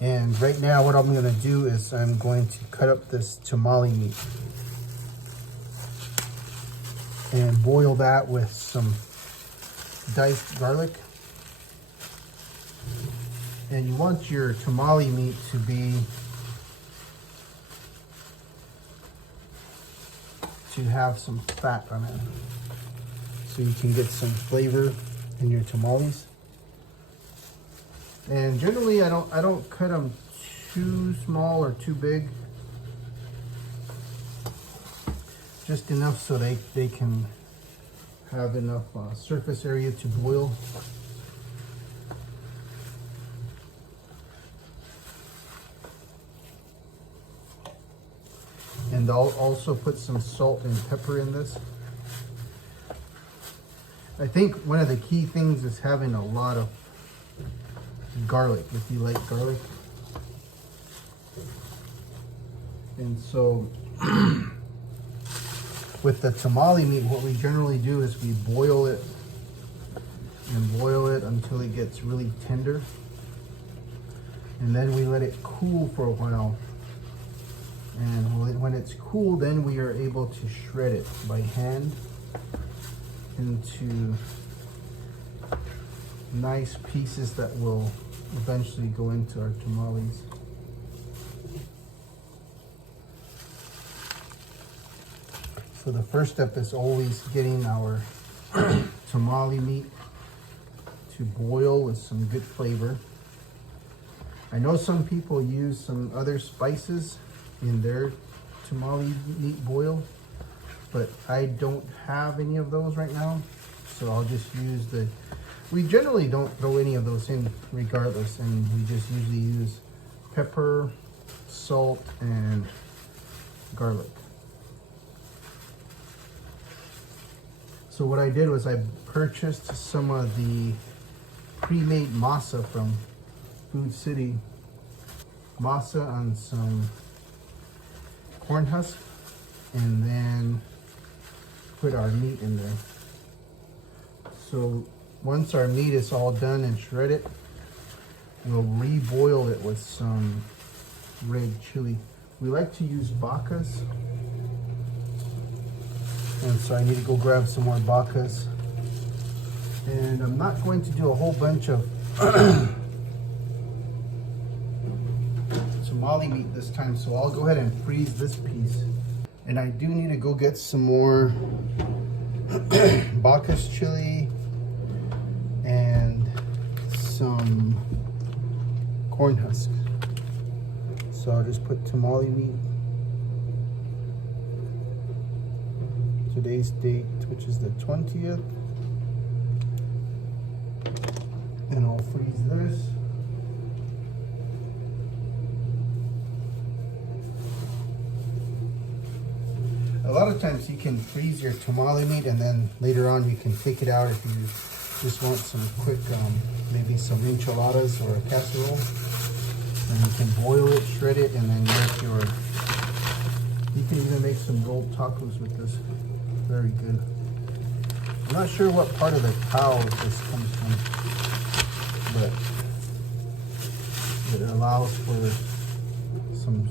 And right now what I'm gonna do is I'm going to cut up this tamale meat and boil that with some diced garlic. And you want your tamale meat to have some fat on it, so you can get some flavor in your tamales. And generally I don't cut them too small or too big, just enough so they can have enough surface area to boil. And I'll also put some salt and pepper in this. I think one of the key things is having a lot of garlic, if you like garlic. And so with the tamale meat, what we generally do is we boil it until it gets really tender. And then we let it cool for a while. And when it's cool, then we are able to shred it by hand into nice pieces that will eventually go into our tamales. So the first step is always getting our tamale meat to boil with some good flavor. I know some people use some other spices in their tamale meat boil, but I don't have any of those right now, so I'll just use we generally don't throw any of those in regardless, and we just usually use pepper, salt, and garlic. So what I did was I purchased some of the pre-made masa from Food City, masa on some corn husk, and then put our meat in there. So once our meat is all done and shredded, we'll re-boil it with some red chili. We like to use bacas, and so I need to go grab some more bacas. And I'm not going to do a whole bunch of tamale meat this time, so I'll go ahead and freeze this piece. And I do need to go get some more bacas chili and some corn husks. So I'll just put tamale meat. Today's date, which is the 20th. And I'll freeze this. A lot of times you can freeze your tamale meat and then later on you can take it out if you just want some quick, maybe some enchiladas or a casserole. And you can boil it, shred it, and then you can even make some rolled tacos with this. Very good. I'm not sure what part of the cow this comes from, but it allows for some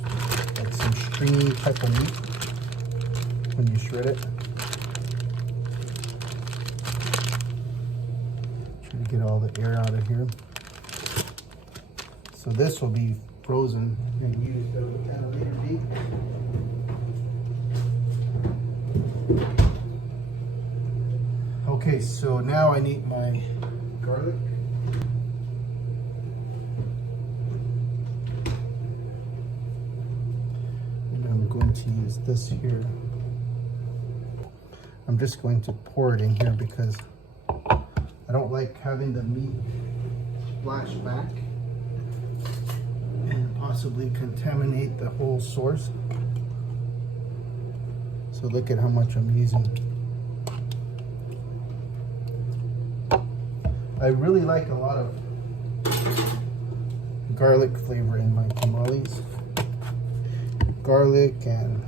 stringy type of meat when you shred it. Try to get all the air out of here. So this will be frozen and used at a later date. Okay, so now I need my garlic. And I'm going to use this here. I'm just going to pour it in here because I don't like having the meat splash back and possibly contaminate the whole sauce. So look at how much I'm using. I really like a lot of garlic flavor in my tamales. Garlic, and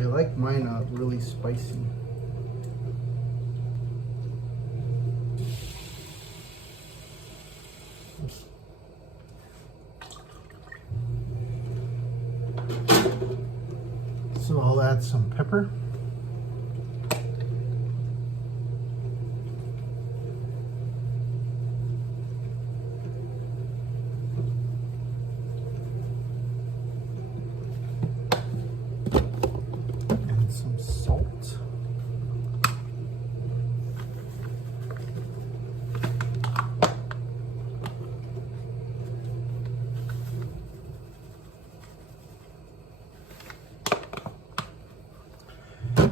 I like mine really spicy. So I'll add some pepper. And some salt.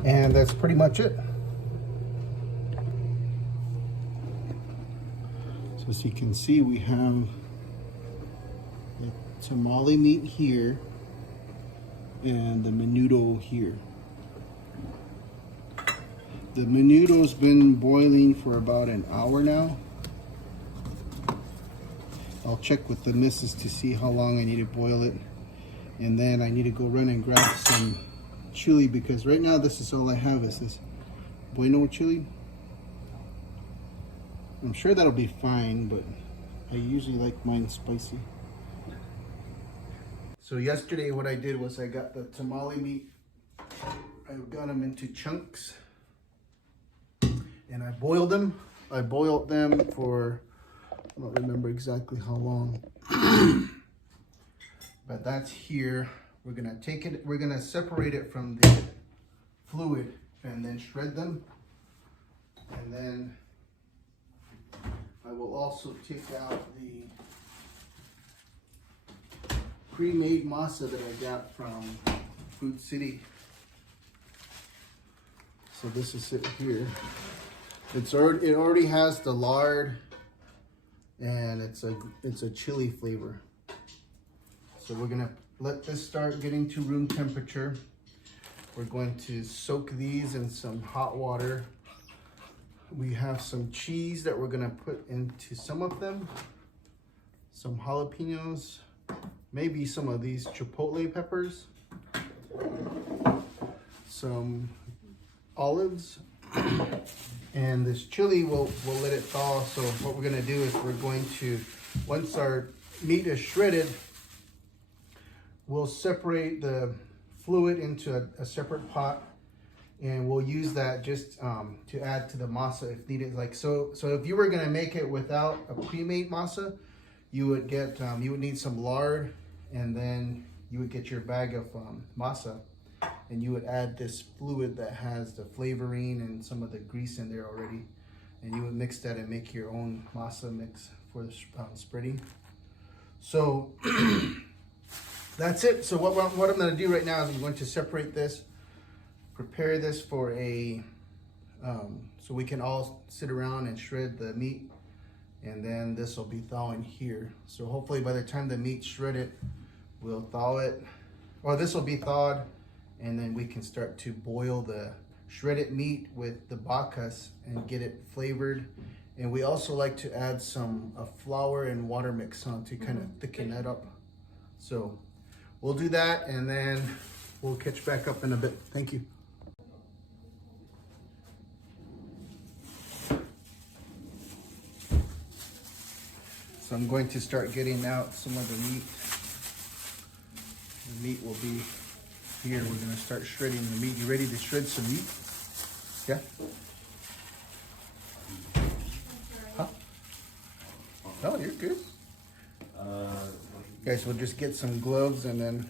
And that's pretty much it. So as you can see, we have the tamale meat here and the menudo here. The menudo's been boiling for about an hour now. I'll check with the missus to see how long I need to boil it. And then I need to go run and grab some chili, because right now this is all I have is this bueno chili. I'm sure that'll be fine, but I usually like mine spicy. So yesterday what I did was I got the tamale meat, I got them into chunks and I boiled them. I boiled them for, I don't remember exactly how long, but that's here. We're gonna take it, we're gonna separate it from the fluid and then shred them. And then I will also take out the pre-made masa that I got from Food City. So this is it here. It already has the lard and it's a chili flavor. So we're gonna let this start getting to room temperature. We're going to soak these in some hot water. We have some cheese that we're gonna put into some of them. Some jalapenos, maybe some of these chipotle peppers. Some olives. And this chili, we'll let it thaw. So what we're gonna do is we're going to, once our meat is shredded, we'll separate the fluid into a separate pot, and we'll use that just to add to the masa if needed. Like so if you were gonna make it without a pre-made masa, you would get you would need some lard, and then you would get your bag of masa, and you would add this fluid that has the flavoring and some of the grease in there already, and you would mix that and make your own masa mix for the spreading. So that's it. So what I'm going to do right now is I'm going to separate this, prepare this for a, so we can all sit around and shred the meat, and then this will be thawing here. So hopefully by the time the meat's shredded, we'll thaw it, or this will be thawed, and then we can start to boil the shredded meat with the bacas and get it flavored. And we also like to add some flour and water mix on to kind of thicken that up. So we'll do that, and then we'll catch back up in a bit. Thank you. So I'm going to start getting out some of the meat. The meat will be here. We're gonna start shredding the meat. You ready to shred some meat? Yeah? Huh? No, you're good. Guys, we'll just get some gloves and then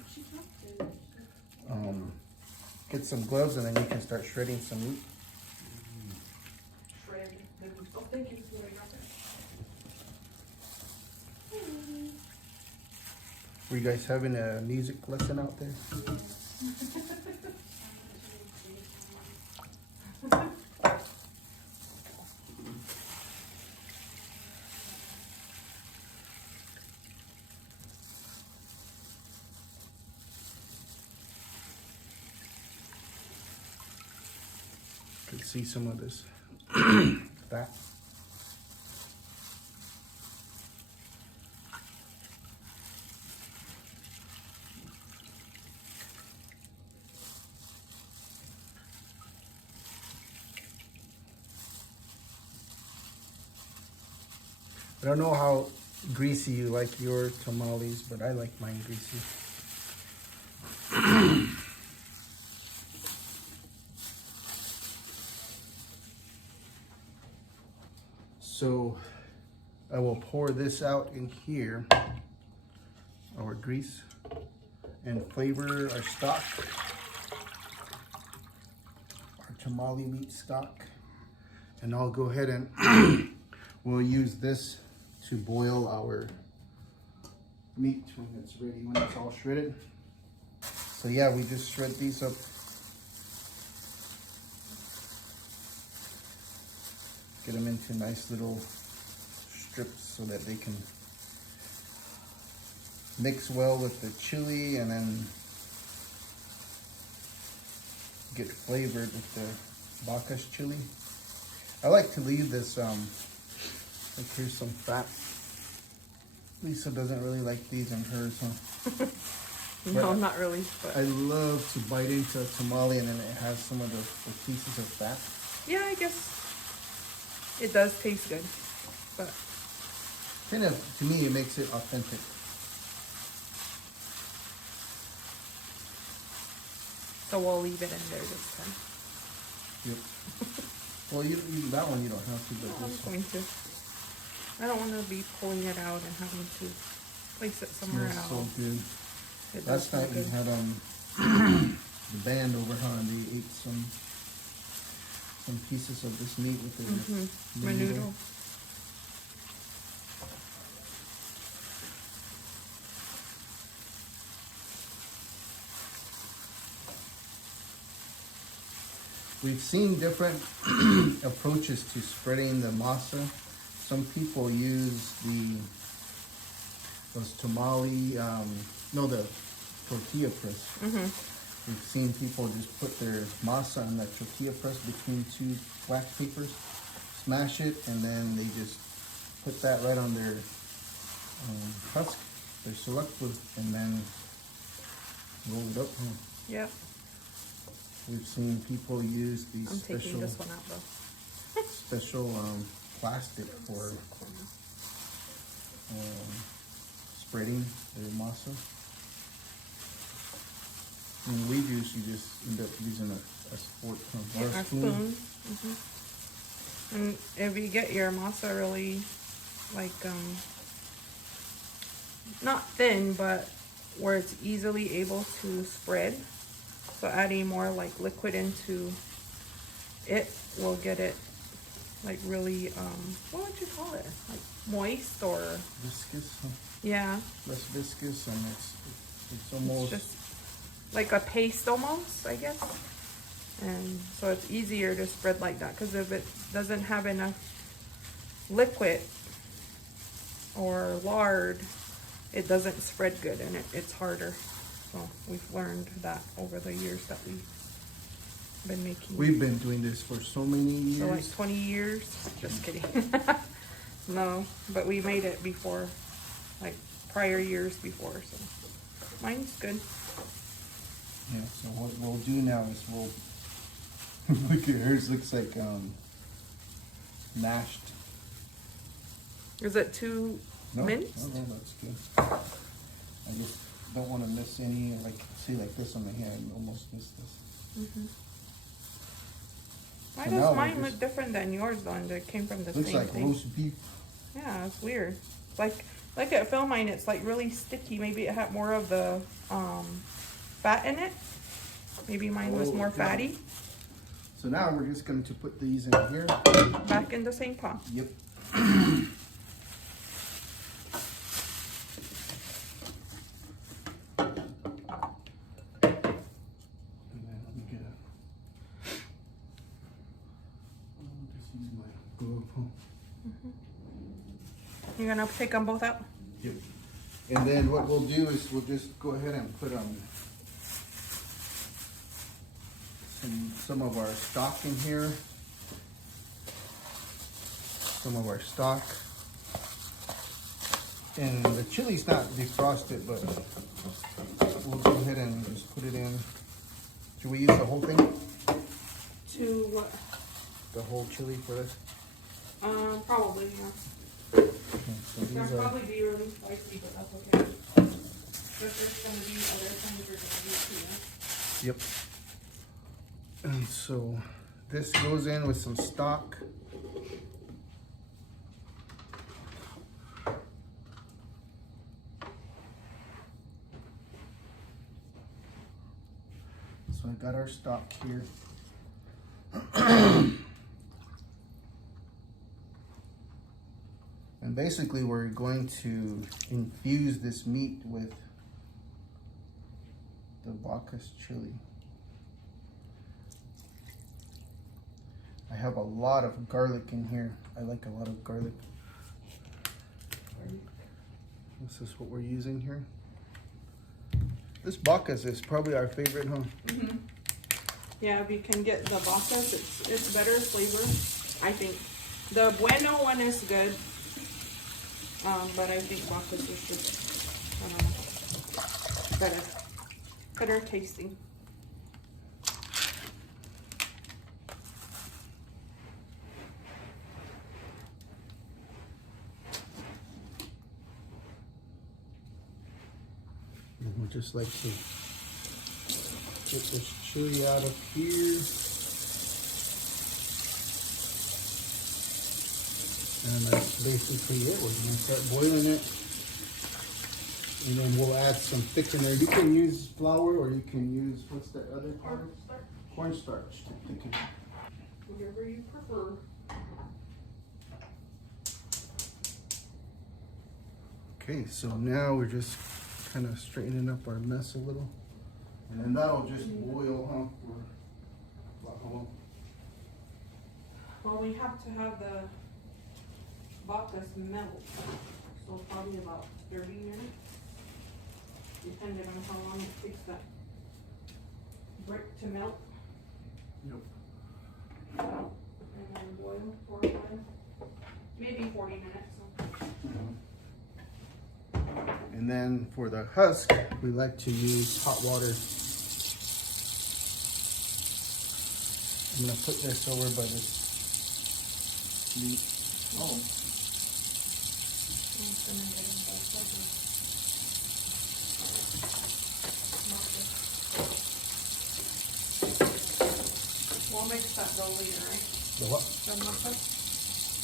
get some gloves, and then you can start shredding some meat. Shred. Oh, thank you. Were you guys having a music lesson out there? Could see some of this fat. I don't know how greasy you like your tamales, but I like mine greasy. So I will pour this out in here, our grease, and flavor our stock, our tamale meat stock. And I'll go ahead and we'll use this to boil our meat when it's ready, when it's all shredded. So yeah, we just shred these up. Get them into nice little strips so that they can mix well with the chili and then get flavored with the Bacchus chili. I like to leave this, like here's some fat. Lisa doesn't really like these in hers, huh? No, not really. But I love to bite into a tamale and then it has some of the pieces of fat. yeah, I guess it does taste good, but Kind of, to me, it makes it authentic. so we'll leave it in there this time. Yep. Well, you that one you don't have to, but I'm this going to. I don't want to be pulling it out and having to place it somewhere smells else. so good. It does Last smell night we good. had the band over, huh? And they ate some pieces of this meat with the Menudo. We've seen different approaches to spreading the masa. Some people use those tamale, the tortilla press. We've seen people just put their masa in that tortilla press between two wax papers, smash it, and then they just put that right on their husk, their selective, and then roll it up. Yep. We've seen people use these I'm taking special this one out though. plastic for spreading their masa. When we juice, you just end up using a fork or a spoon. And if you get your masa really like not thin, but where it's easily able to spread, so adding more like liquid into it will get it like really what would you call it, like moist or Viscous, huh? yeah, Less viscous, and it's almost just like a paste almost, I guess. And so it's easier to spread like that, because if it doesn't have enough liquid or lard, it doesn't spread good and it's harder. So we've learned that over the years that we've been making. We've been doing this for so many years. So like 20 years. Just kidding. No, but we made it before, like prior years before. So mine's good. Yeah, so what we'll do now is we'll look at hers, looks like mashed. Is it too minced? No, that's good. I just don't want to miss any, like, see, like this on my hand, almost missed this. Why So does now mine we're look different than yours though? And it came from the Looks same like thing. roast beef. Yeah, it's weird. Like at film mine, it's like really sticky. Maybe it had more of the fat in it. Maybe mine was more fatty. So now we're just going to put these in here. Back in the same pot. Yep. You're gonna take them both out? Yep. And then what we'll do is we'll just go ahead and put some of our stock in here. Some of our stock. And the chili's not defrosted, but we'll go ahead and just put it in. Should we use the whole thing? To what? The whole chili for this? Probably, yeah. Okay, so It'll these are, probably be really spicy, but that's okay. But there's gonna be other things we're gonna do too. yep. And so this goes in with some stock. So I got our stock here. And basically we're going to infuse this meat with the Bacchus chili. I have a lot of garlic in here. I like a lot of garlic. This is what we're using here. This Bacchus is probably our favorite, huh? Mm-hmm. Yeah, if you can get the Bacchus, it's better flavor, I think. The Bueno one is good, but I think Bacchus is just, I don't know, better tasting. And we'll just like to get this chili out of here. And that's basically it. We're gonna start boiling it. And then we'll add some thickener. You can use flour or you can use, what's the other part? Cornstarch to thicken. Whatever you prefer. Okay, so now we're just kind of straightening up our mess a little. And then that'll just boil, huh? For how long? Well, we have to have the Bacchus melt, so probably about 30 minutes, depending on how long it takes that brick to melt. Yep. And then boil for a while, maybe 40 minutes. So. And then for the husk, we like to use hot water. I'm gonna put this over by this meat. Oh. We'll mix that though later, right? The what? The muffin?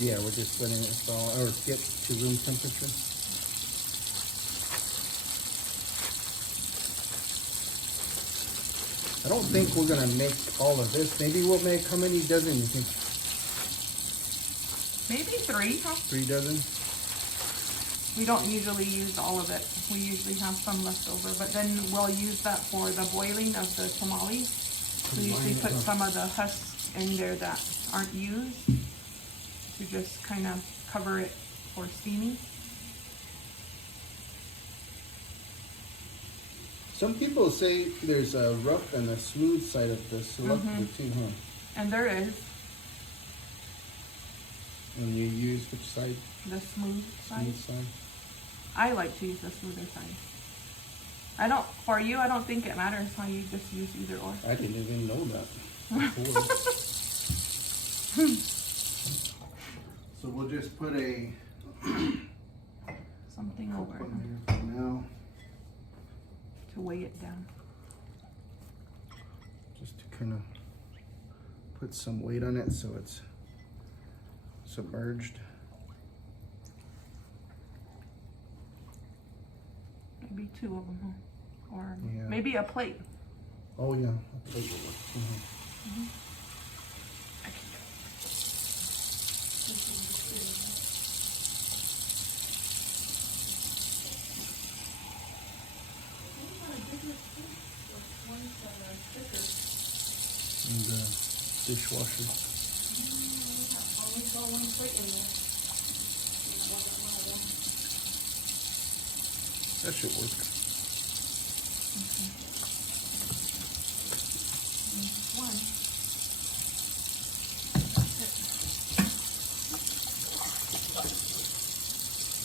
Yeah, we're just letting it thaw or get to room temperature. I don't think we're gonna make all of this. Maybe we'll make, how many dozen you think? Maybe 3, huh? 3 dozen? We don't usually use all of it. We usually have some left over, but then we'll use that for the boiling of the tamales. We usually put some of the husks in there that aren't used to just kind of cover it for steaming. Some people say there's a rough and a smooth side of the cilantro too, huh? And there is When you use which side? the smooth side. Smooth side. I I like to use the smoother side. I don't think it matters how you just use either or. I didn't even know that before. So we'll just put a Something over it on here for now, to weigh it down. just to kind of put some weight on it so it's submerged. Maybe 2 of them, huh? Or Yeah. maybe a plate. Oh yeah, a plate will work. And the dishwasher. Only saw 1 plate in there. That should work. One.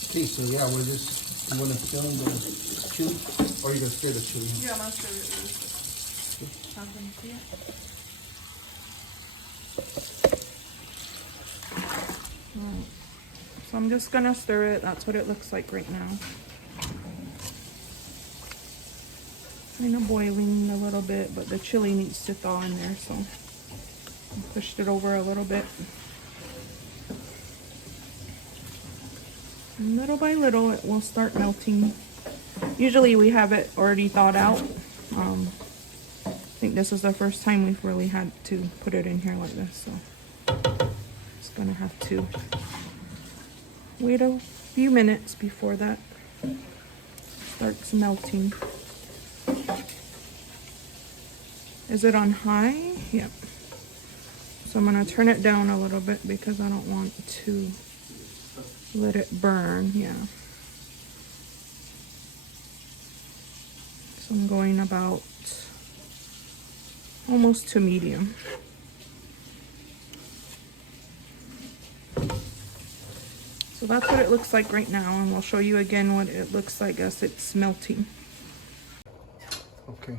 Okay, so yeah, we're just, you want to film the chili? Or are you going to stir the chili? Yeah, I'm gonna stir it really quick. I'm gonna see it. Alright. So I'm just gonna stir it. That's what it looks like right now. Kind of boiling a little bit, but the chili needs to thaw in there, so I pushed it over a little bit. And little by little, it will start melting. Usually we have it already thawed out, think this is the first time we've really had to put it in here like this, so it's gonna have to wait a few minutes before that starts melting. Is it on high? Yep. So I'm gonna turn it down a little bit because I don't want to let it burn. Yeah. So I'm going about almost to medium. So that's what it looks like right now, and we'll show you again what it looks like as it's melting. Okay,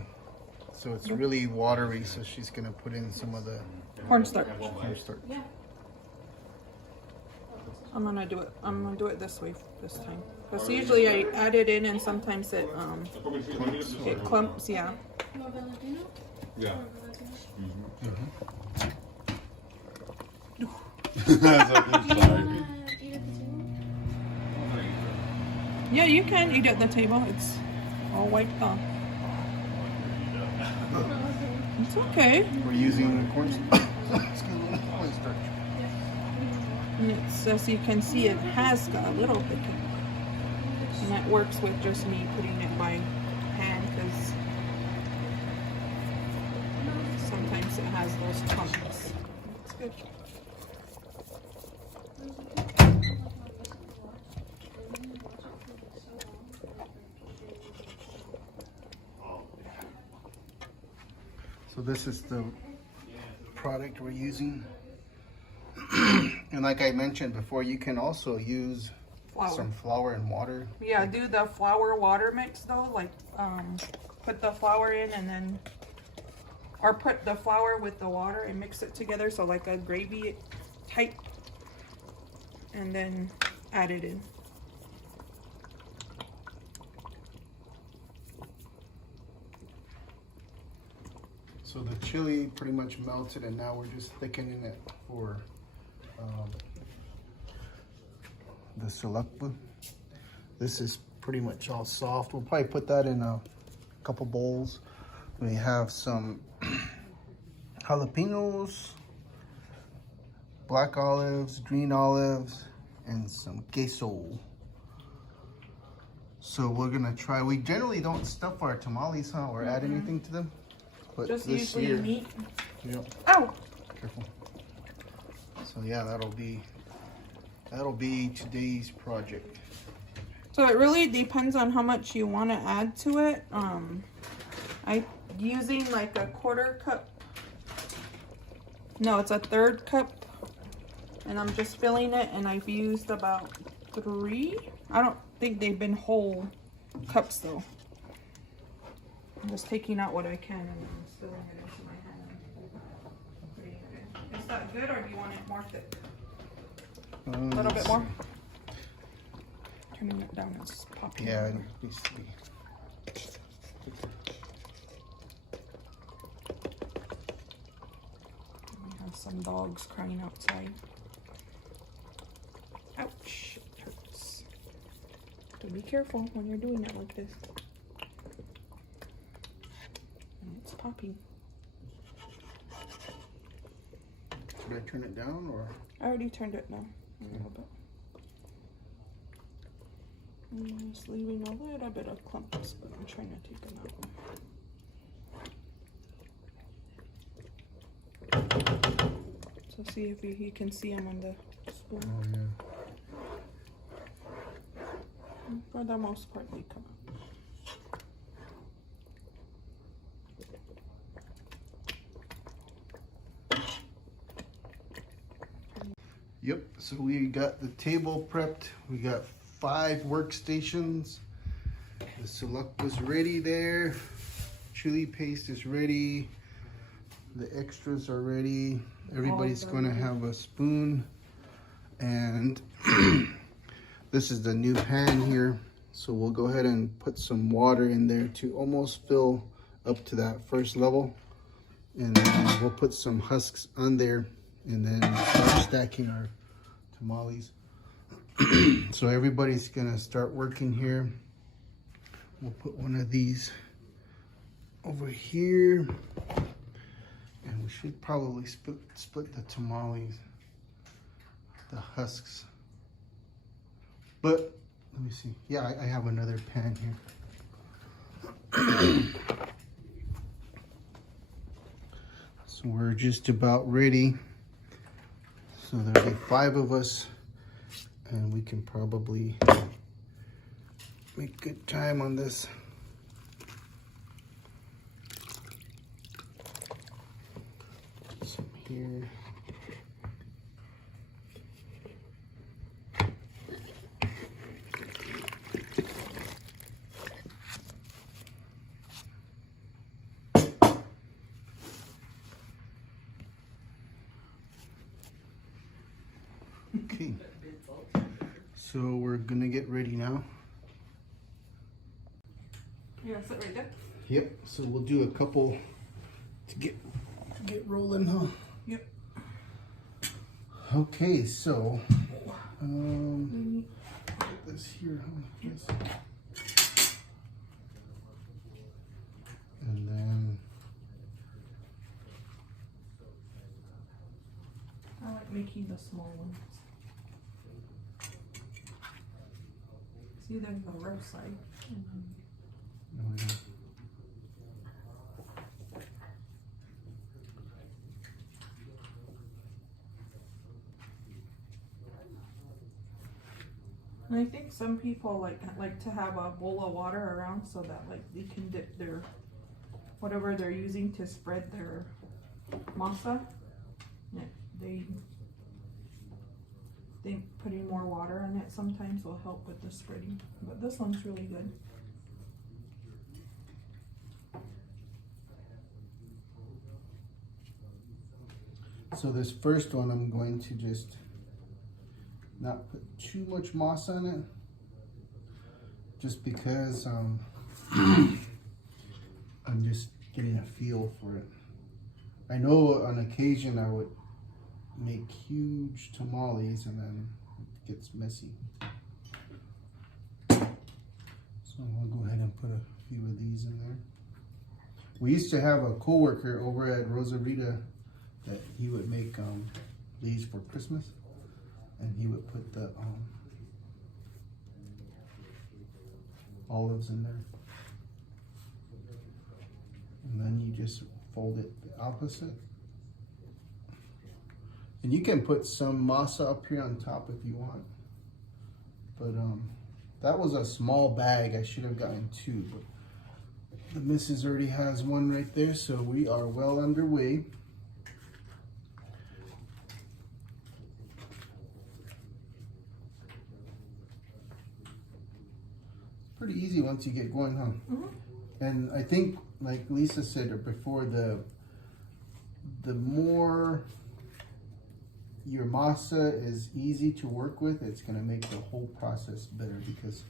so it's really watery, so she's gonna put in some of the Cornstarch. cornstarch. I'm gonna do it this way this time. Because usually I add it in and sometimes it clumps, yeah. Yeah. Yeah, you can eat at the table. It's all wiped off. It's okay. We're using cornstarch. And it's, as you can see, it has got a little bit. And that works with just me putting it by hand because sometimes it has those clumps. It's good. So this is the product we're using. And like I mentioned before, you can also use some flour and water. Yeah, do the flour water mix though, like put the flour in and then, or put the flour with the water and mix it together so like a gravy type, and then add it in. So the chili pretty much melted, and now we're just thickening it for the salakpa. This is pretty much all soft. We'll probably put that in a couple bowls. We have some jalapenos, black olives, green olives, and some queso. So we're gonna try. We generally don't stuff our tamales, huh, or add anything to them. But Just this usually year, meat. Yep. Ow! Careful. So yeah, that'll be today's project. So it really depends on how much you want to add to it. I using like a quarter cup. No, it's a third cup. And I'm just filling it, and I've used about 3. I don't think they've been whole cups though. I'm just taking out what I can and I'm filling it into my hand. Is that good, or do you want it more thick? A little bit more? Turning it down, it's popping. Yeah, it needs to be. We have some dogs crying outside. Ouch, it hurts. So be careful when you're doing it like this. And it's popping. Should I turn it down or? I already turned it down a little bit. I'm just leaving a little bit of clumps, but I'm trying to take them out. So see if you can see them on the spoon. Oh yeah. For the most part, they come out. Yep, so we got the table prepped. We got 5 workstations. The salak was ready there. Chili paste is ready. The extras are ready. Everybody's going to have a spoon. And this is the new pan here. So we'll go ahead and put some water in there to almost fill up to that first level. And then we'll put some husks on there and then start stacking our tamales. So everybody's gonna start working here. We'll put one of these over here. And we should probably split the tamales, the husks. But let me see. Yeah, I have another pan here. So we're just about ready. So there'll be 5 of us, and we can probably make good time on this. Some here. Okay, so we're gonna get ready now. You gonna sit right there? Yep, so we'll do a couple to get rolling, huh? Yep. Okay, so put this here, huh? Yes. And then I like making the small ones. See, there's the rough side. oh, yeah. And I think some people like to have a bowl of water around so that like they can dip their whatever they're using to spread their masa. Yeah, they think putting more water on it sometimes will help with the spreading. But this one's really good. So this first one, I'm going to just not put too much moss on it, just because I'm just getting a feel for it. I know on occasion I would make huge tamales and then it gets messy. So I'll go ahead and put a few of these in there. We used to have a coworker over at Rosarita that he would make these for Christmas, and he would put the olives in there, and then you just fold it the opposite, and you can put some masa up here on top if you want, but that was a small bag. I should have gotten 2, but the missus already has one right there, so we are well underway. Pretty easy once you get going, huh? Mm-hmm. And I think, like Lisa said before, the more your masa is easy to work with, it's gonna make the whole process better, because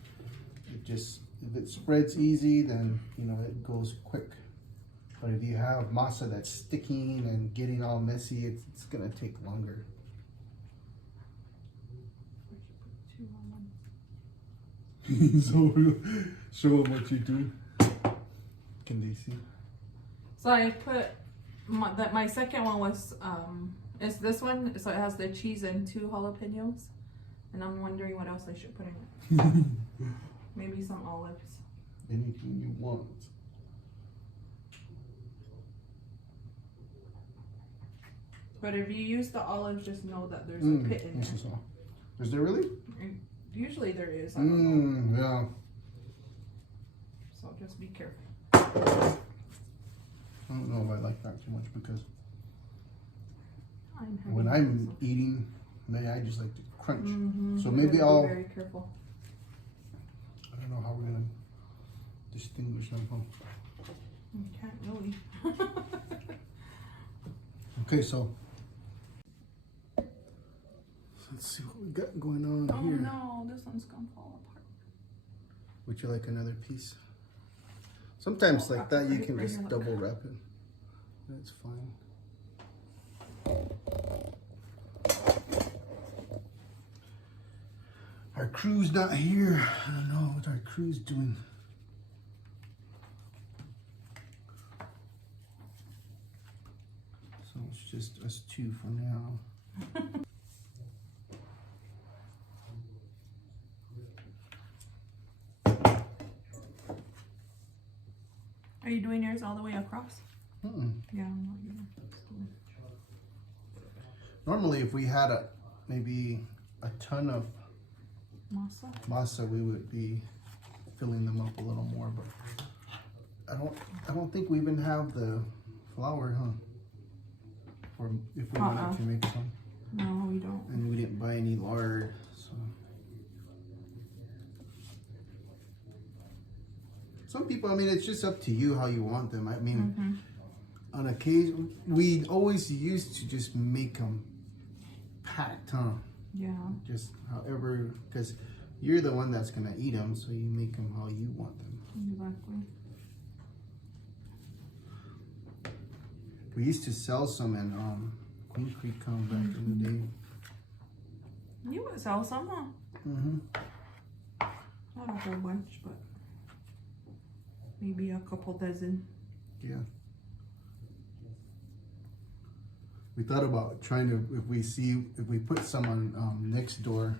it just, if it spreads easy, then you know it goes quick. But if you have masa that's sticking and getting all messy, it's gonna take longer. So show them what you do. Can they see? So I put my second one was it's this one, so it has the cheese and 2 jalapenos, and I'm wondering what else I should put in it. Maybe some olives. Anything you want. But if you use the olives, just know that there's a pit in there. Is there really? Usually there is. I don't know. Yeah. So just be careful. I don't know if I like that too much, because when I'm eating, maybe I just like to crunch. So maybe I'll. Be very careful. I don't know how we're gonna distinguish them. You can't really. Okay, so let's see what we got going on here. Oh no, this one's gonna fall apart. Would you like another piece? Sometimes like that you can just double wrap it. That's fine. Our crew's not here. I don't know what our crew's doing. just us two for now. Are you doing yours all the way across? Yeah, I'm not either. normally if we had maybe a ton of masa, we would be filling them up a little more, but I don't think we even have the flour, huh? Or if we wanted to make some. No, we don't. And we didn't buy any lard, so. Some people, I mean, it's just up to you how you want them. I mean, on occasion, we always used to just make them packed, huh? Yeah. Just however, because you're the one that's gonna eat them, so you make them how you want them. Exactly. We used to sell some in Queen Creek back in the day. You would sell some, huh? Not a whole bunch, but maybe a couple dozen. Yeah. We thought about trying to, if we put some on next door,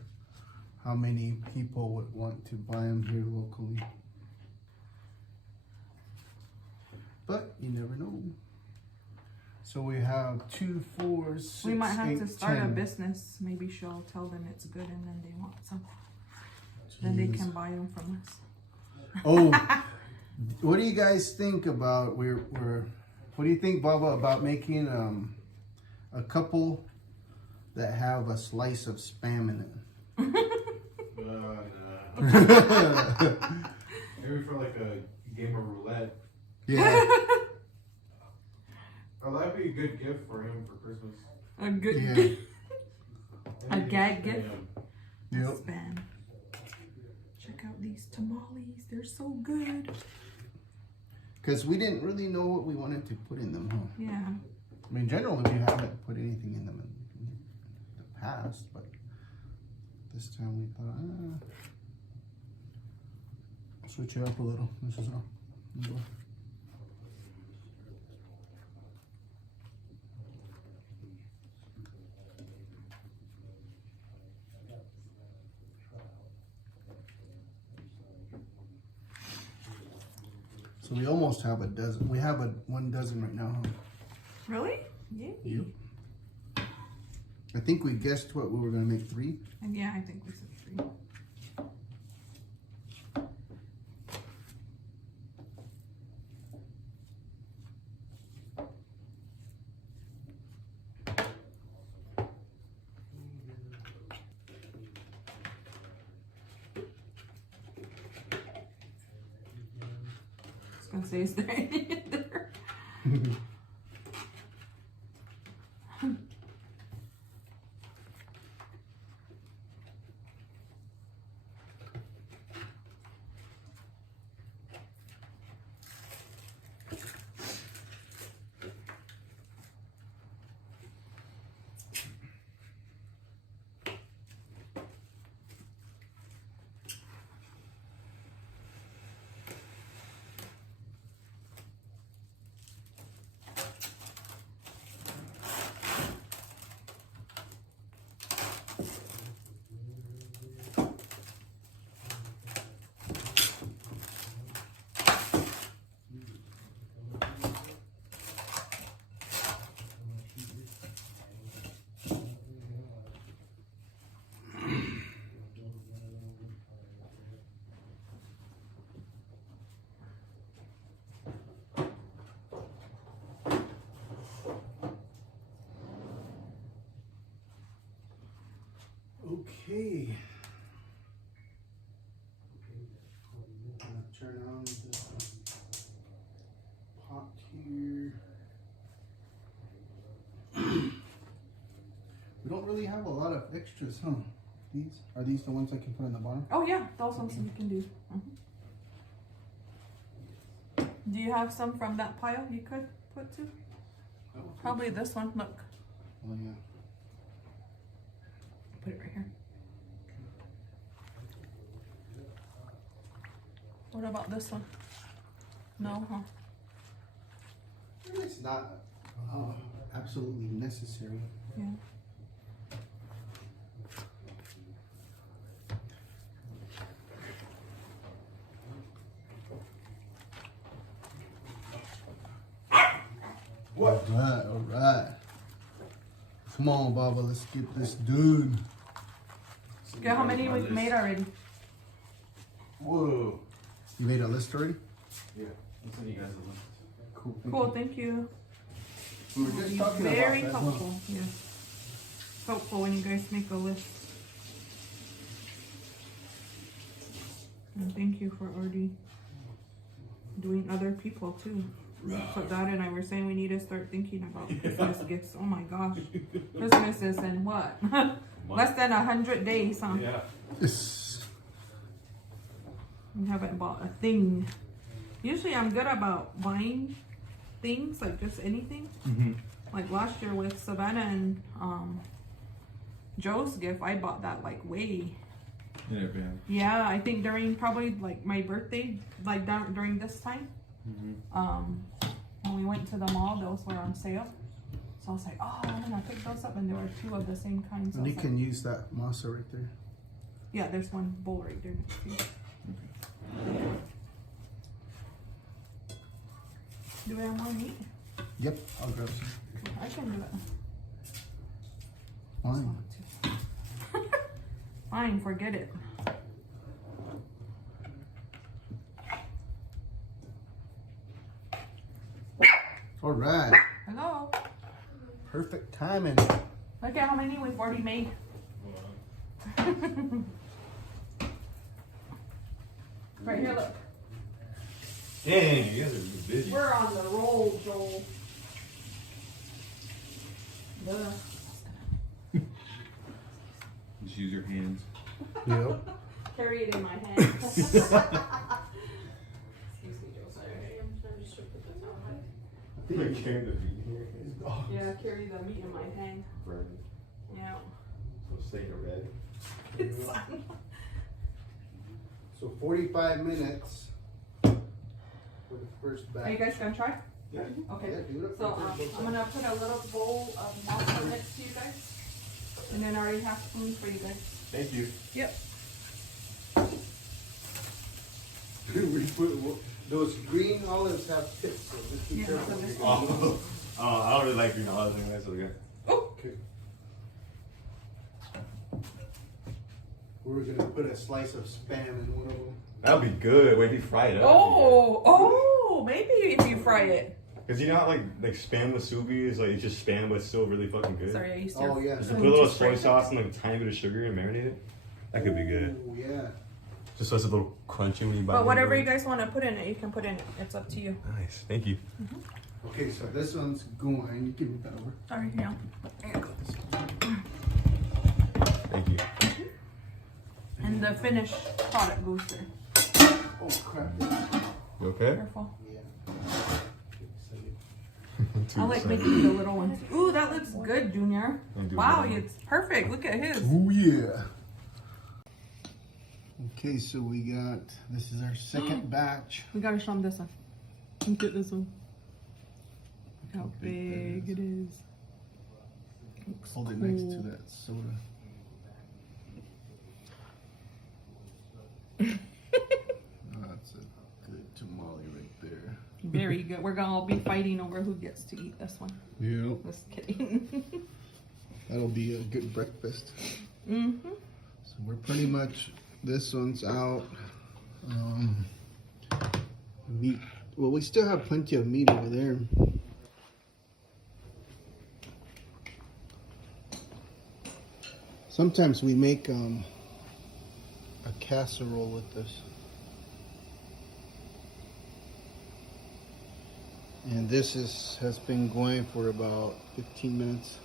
how many people would want to buy them here locally. But you never know. So we have 2, 4, 6, We might have 8, to start 10. a business. Maybe she'll tell them it's good and then they want some. Then they can buy them from us. Oh, what do you guys think about, what do you think, Baba, about making a couple that have a slice of Spam in it? Nah. Maybe for like a game of roulette. Yeah. Oh, that'd be a good gift for him for Christmas. A good Yeah. gift. A gag gift. Yep. Spam. Check out these tamales. They're so good. Because we didn't really know what we wanted to put in them, huh? Yeah. I mean, generally we haven't put anything in them in the past, but this time we thought, switch it up a little. This is all. So we almost have a dozen. We have 1 dozen right now, huh? Really? Yeah. Yep. I think we guessed what we were gonna make 3. And yeah, I think we said 3. I was gonna say, is there any in there? Okay. Turn on the pot here. We don't really have a lot of extras, huh? Are these the ones I can put in the bottom? Oh yeah, those ones you can do. Do you have some from that pile you could put too? Probably this one. Look. Oh yeah. Put it right here. What about this one? No, huh? It's not. absolutely necessary. Yeah. What? All right. Come on, Baba, let's get this dude. Look how many we've made already. Whoa. You made a list already? Yeah. I'll send you guys a list. Cool. Cool, thank you. We were just talking about Very that. helpful. Yeah. Helpful when you guys make a list. And thank you for already doing other people too. So Dad and I were saying we need to start thinking about Christmas gifts. Oh my gosh. Christmas is in what? Less than 100 days, huh? Yeah. Yes. We haven't bought a thing. Usually I'm good about buying things, like just anything. Mm-hmm. Like last year with Savannah and Joe's gift, I bought that like way. In advance. Yeah, I think during probably like my birthday, like during this time. Mm-hmm. When we went to the mall, those were on sale. So I was like, oh, I'm gonna pick those up, and there were 2 of the same kind. So And I you was can like, use that masa right there. yeah, there's one bowl right there next to you. Do we have more meat? Yep, I'll grab some. I can do it. Fine. Fine, forget it. All right. Hello. Perfect timing. Look at how many we've already made. Right here, look. Dang, you guys are busy. We're on the roll, Joel. Duh. Just use your hands. Yep. Carry it in my hand. Excuse me, Joe. Sorry. I'm just trying to put the towel back. Yeah, carry the meat in my hand. Yeah. So stay in red. It's So 45 minutes for the first batch. Are you guys gonna try? Yeah. Okay. Yeah, do it. So I'm gonna put a little bowl of masa next to you guys, and then I already have spoons for you guys. Thank you. Yep. We put those green olives have tips, so just be Yeah, careful. so this Oh, I don't really like green olives anyway, so okay. Oh. Okay. We're gonna put a slice of spam in one of them. That'd be good. Wait, if you fry it up. Oh, maybe if you fry it. Because you know how like spam with subi is like it's just spam but it's still really fucking good. Sorry, I used to. Oh yeah. Just put a little soy sauce and like a tiny bit of sugar and marinate it. That could be good. Oh yeah. Just so it's a little crunchy when you bite it. But whatever you guys want to put in it, you can put in it. It's up to you. Nice. Thank you. Okay, so this one's going. Give me that over. Sorry, yeah. Thank you. And the finished product goes there. Oh crap. You okay? Careful. Yeah. I like making the little ones. Ooh, that looks good, Junior. do Wow, that. it's perfect. Look at his. Oh yeah. Okay, so we got, this is our second batch. We gotta show him this one. Look at this one. Look how big it is. Looks Hold it cool. next to that soda. That's a good tamale right there. Very good. We're gonna all be fighting over who gets to eat this one. Yep. Just kidding. That'll be a good breakfast. Mm-hmm. So we're pretty much, this one's out. Meat. Well, we still have plenty of meat over there. Sometimes we make a casserole with this. And this has been going for about 15 minutes.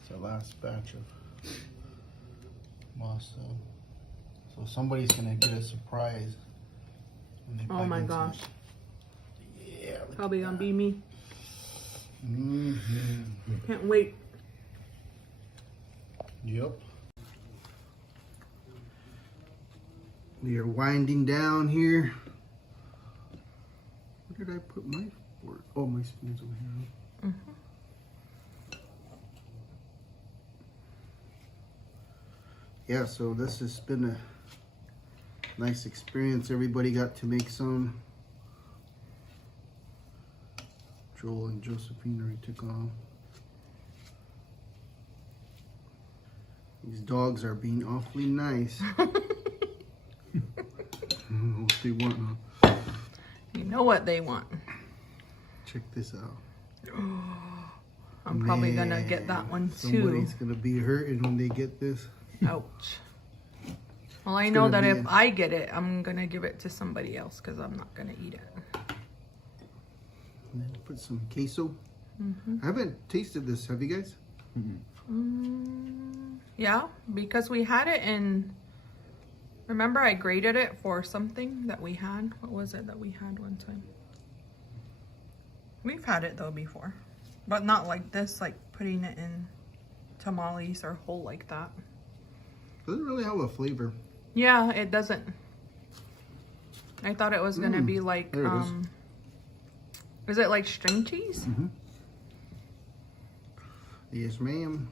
It's our last batch of masa. So somebody's gonna get a surprise when they Oh bite my into gosh. it. Yeah. look Probably at gonna that. be me. Mm-hmm. Can't wait. Yep. We are winding down here. Where did I put my fork? Oh, my spoon's over here. Yeah, so this has been a nice experience. Everybody got to make some. Joel and Josephine already took off. These dogs are being awfully nice. What they want, huh? You know what they want. Check this out. I'm probably gonna get that one too. Somebody's gonna be hurting when they get this. Ouch. Well, I It's know gonna that be if I get it, I'm gonna give it to somebody else because I'm not gonna eat it. And then put some queso. I haven't tasted this. Have you guys? Yeah, because we had it in. Remember, I graded it for something that we had. What was it that we had one time? We've had it though before, but not like this, like putting it in tamales or whole like that. Doesn't really have a flavor. Yeah, it doesn't. I thought it was gonna be like there it is it like string cheese? Yes, ma'am.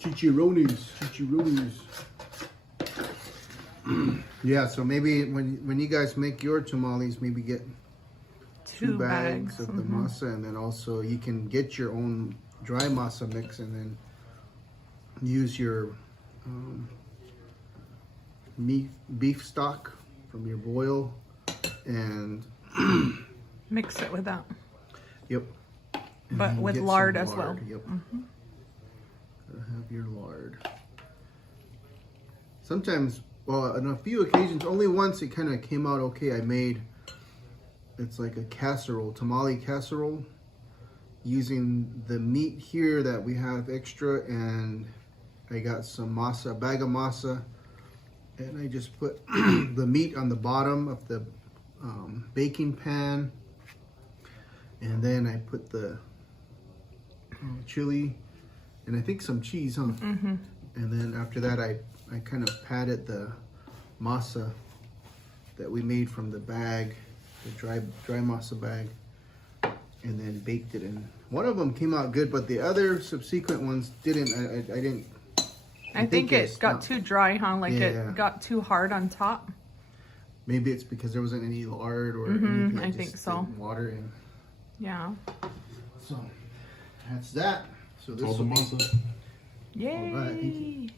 Chicharrones. Yeah, so maybe when you guys make your tamales, maybe get two bags of the masa, and then also you can get your own dry masa mix, and then use your beef stock from your boil, and Mix it with that, yep. but And with get some lard as well. lard, Yep. Gotta have your lard. Sometimes, well, on a few occasions, only once it kind of came out okay. I made, it's like a casserole, tamale casserole, using the meat here that we have extra, and I got some masa, a bag of masa, and I just put the meat on the bottom of the baking pan, and then I put the chili, and I think some cheese, huh? And then after that, I kind of patted the masa that we made from the bag, the dry masa bag, and then baked it. And one of them came out good, but the other subsequent ones didn't. I didn't. I think it's it got not- too dry, huh? Like Yeah. it got too hard on top. Maybe it's because there wasn't any lard or anything. I think just so. didn't water in. Yeah. So that's that. So this All the will be. masa. Yay! Alright, thank you.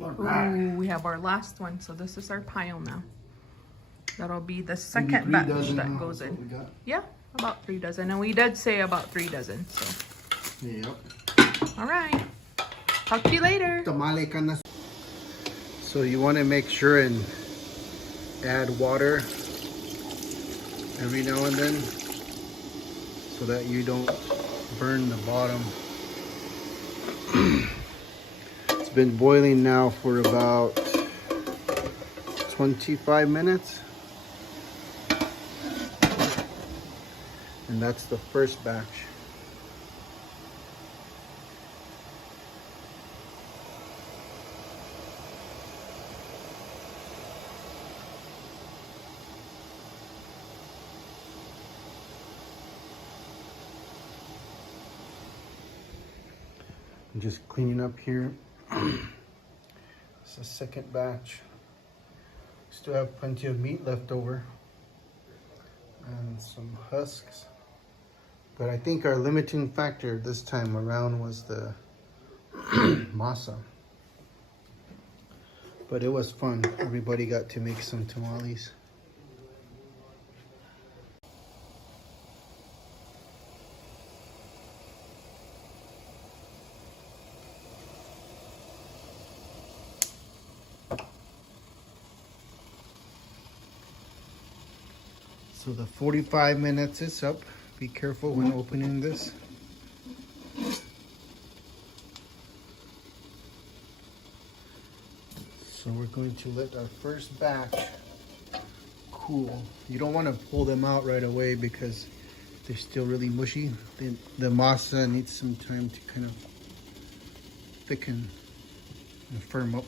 Ooh, we have our last one, so this is our pile now. That'll be the Maybe second 3 batch dozen, that huh? goes That's what in. we got. Yeah, about 3 dozen, and we did say about 3 dozen. So, Yep. all right. Talk to you later. Tamale canas. So you want to make sure and add water every now and then, so that you don't burn the bottom. It's been boiling now for about 25 minutes. And that's the first batch. I'm just cleaning up here. It's the second batch. Still have plenty of meat left over and some husks. But I think our limiting factor this time around was the masa. But it was fun. Everybody got to make some tamales. So the 45 minutes is up. Be careful when opening this. So we're going to let our first batch cool. You don't want to pull them out right away because they're still really mushy. The masa needs some time to kind of thicken and firm up.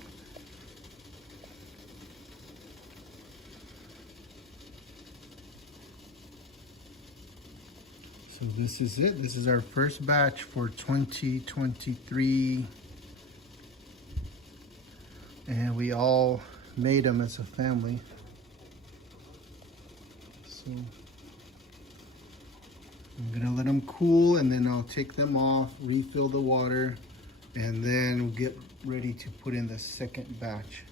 So this is it. This is our first batch for 2023. And we all made them as a family. So I'm gonna let them cool and then I'll take them off, refill the water, and then we'll get ready to put in the second batch.